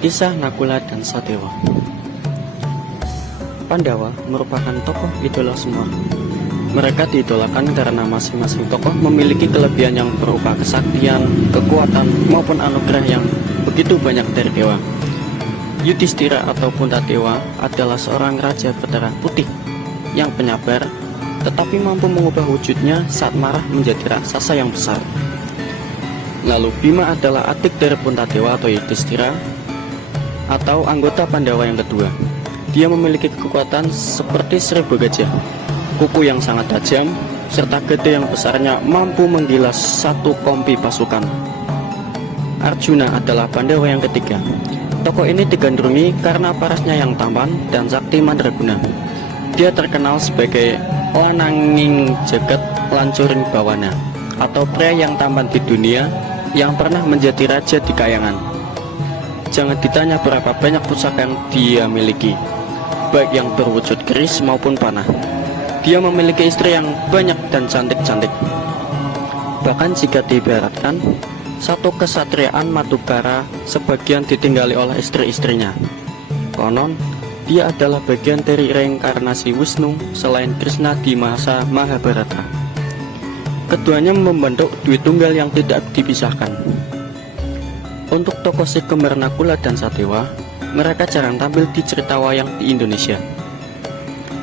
Kisah Nakula dan Sadewa. Pandawa merupakan tokoh idola semua. Mereka diidolakan karena masing-masing tokoh memiliki kelebihan yang berupa kesaktian, kekuatan, maupun anugerah yang begitu banyak dari dewa. Yudhistira atau Puntadewa adalah seorang raja berdarah putih yang penyabar, tetapi mampu mengubah wujudnya saat marah menjadi raksasa yang besar. Lalu Bima adalah adik dari Puntadewa atau Yudhistira, atau anggota Pandawa yang kedua. Dia memiliki kekuatan seperti 1000 gajah, kuku yang sangat tajam, serta gede yang besarnya mampu menggilas satu kompi pasukan. Arjuna adalah Pandawa yang ketiga. Tokoh ini digandrungi karena parasnya yang tampan dan sakti mandraguna. Dia terkenal sebagai lananging jagat lancuring bawana, atau pria yang tampan di dunia yang pernah menjadi raja di kayangan. Jangan ditanya berapa banyak pusaka yang dia miliki, baik yang berwujud keris maupun panah. Dia memiliki istri yang banyak dan cantik-cantik. Bahkan jika diibaratkan, satu kesatriaan Madukara sebagian ditinggali oleh istri-istrinya. Konon, dia adalah bagian dari reinkarnasi Wisnu selain Krishna di masa Mahabharata. Keduanya membentuk Dwi Tunggal yang tidak dipisahkan. Untuk tokoh si kembar Nakula dan Sadewa, mereka jarang tampil di cerita wayang di Indonesia.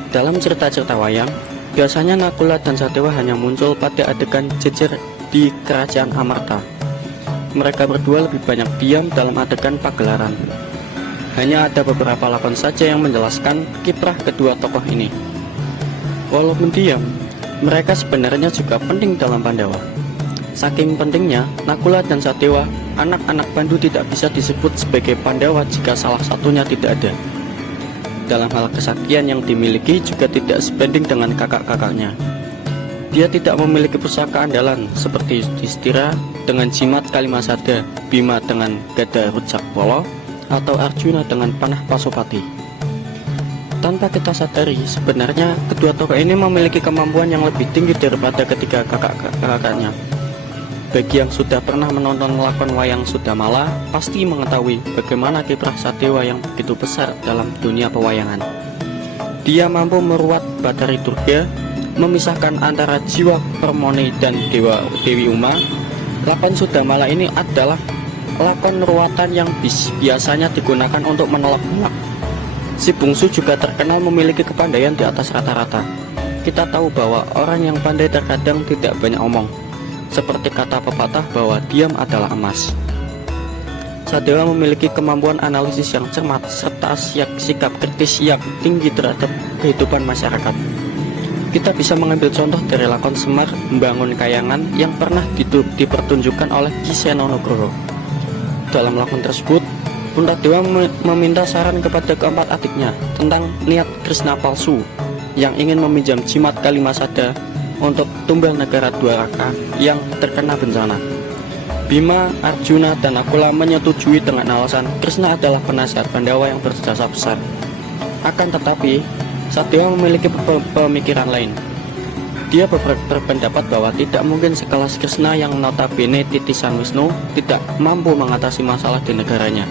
Dalam cerita-cerita wayang, biasanya Nakula dan Sadewa hanya muncul pada adegan jejer di kerajaan Amarta. Mereka berdua lebih banyak diam dalam adegan pagelaran. Hanya ada beberapa lakon saja yang menjelaskan kiprah kedua tokoh ini. Walaupun diam, mereka sebenarnya juga penting dalam Pandawa. Saking pentingnya, Nakula dan Sadewa, anak-anak Pandu, tidak bisa disebut sebagai Pandawa jika salah satunya tidak ada. Dalam hal kesaktian yang dimiliki juga tidak sebanding dengan kakak-kakaknya. Dia tidak memiliki pusaka andalan seperti Yudhistira dengan jimat Kalimasada, Bima dengan gada rujak polo, atau Arjuna dengan panah Pasupati. Tanpa kita sadari, sebenarnya kedua tokoh ini memiliki kemampuan yang lebih tinggi daripada ketiga kakak-kakaknya. Bagi yang sudah pernah menonton lakon wayang Sudamala, pasti mengetahui bagaimana kiprah Sadewa yang begitu besar dalam dunia pewayangan. Dia mampu meruat Bathari Durga, memisahkan antara jiwa Permoni dan Dewi Uma. Lakon Sudamala ini adalah lakon ruatan yang biasanya digunakan untuk menolak-menolak. Si bungsu juga terkenal memiliki kepandaian di atas rata-rata. Kita tahu bahwa orang yang pandai terkadang tidak banyak omong, seperti kata pepatah bahwa diam adalah emas. Sadewa memiliki kemampuan analisis yang cermat serta sikap kritis yang tinggi terhadap kehidupan masyarakat. Kita bisa mengambil contoh dari lakon Semar Membangun Kayangan yang pernah dipertunjukkan oleh Ki Seno Nugroho. Dalam lakon tersebut, Puntadewa meminta saran kepada keempat adiknya tentang niat Krishna palsu yang ingin meminjam jimat Kalimasada untuk tumbal negara Dwaraka yang terkena bencana. Bima, Arjuna, dan Nakula menyetujui dengan alasan Krishna adalah penasihat Pandawa yang berjasa besar. Akan tetapi, Sadewa memiliki pemikiran lain. Dia berpendapat bahwa tidak mungkin sekelas Krishna yang notabene titisan Wisnu tidak mampu mengatasi masalah di negaranya.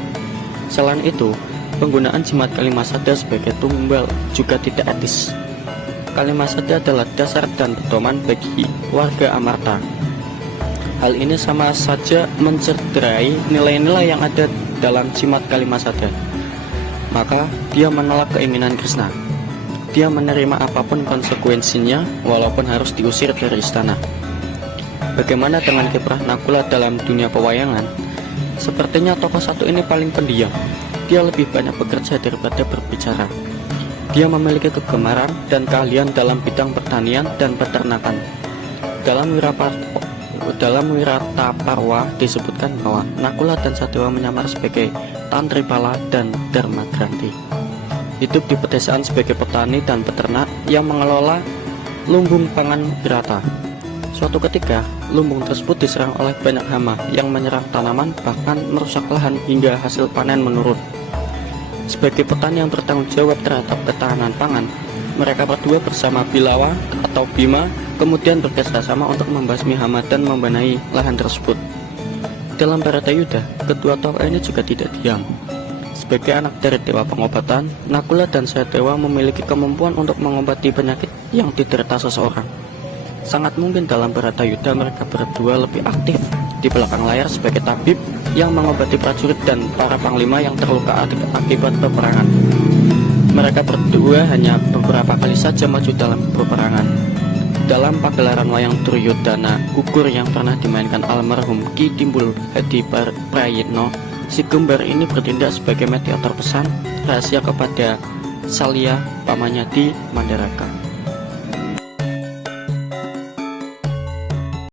Selain itu, penggunaan jimat Kalimasada sebagai tumbal juga tidak etis. Kalimasada adalah dasar dan pedoman bagi warga Amarta. Hal ini sama saja mencederai nilai-nilai yang ada dalam jimat Kalimasada. Maka dia menolak keinginan Krishna. Dia menerima apapun konsekuensinya walaupun harus diusir dari istana. Bagaimana dengan kiprah Nakula dalam dunia pewayangan? Sepertinya tokoh satu ini paling pendiam. Dia lebih banyak bekerja daripada berbicara. Dia memiliki kegemaran dan keahlian dalam bidang pertanian dan peternakan. Dalam Wirataparwa disebutkan bahwa Nakula dan Sadewa menyamar sebagai Tantripala dan Dharmagranti. Hidup di pedesaan sebagai petani dan peternak yang mengelola lumbung pangan Wirata. Suatu ketika, lumbung tersebut diserang oleh banyak hama yang menyerang tanaman, bahkan merusak lahan hingga hasil panen menurun. Sebagai petani yang bertanggung jawab terhadap ketahanan pangan, mereka berdua bersama Bilawa atau Bima kemudian bekerjasama untuk membasmi hama dan membenahi lahan tersebut. Dalam Bharatayuddha, kedua tokoh ini juga tidak diam. Sebagai anak dari dewa pengobatan, Nakula dan Sayadewa memiliki kemampuan untuk mengobati penyakit yang diderita seseorang. Sangat mungkin dalam Bharatayuddha mereka berdua lebih aktif di belakang layar sebagai tabib yang mengobati prajurit dan para panglima yang terluka akibat peperangan. Mereka berdua hanya beberapa kali saja maju dalam peperangan. Dalam pagelaran wayang Duryodhana Gugur yang pernah dimainkan almarhum Ki Timbul Hadi Prayitno, si kembar ini bertindak sebagai mediator pesan rahasia kepada Salya pamannya di Mandaraka.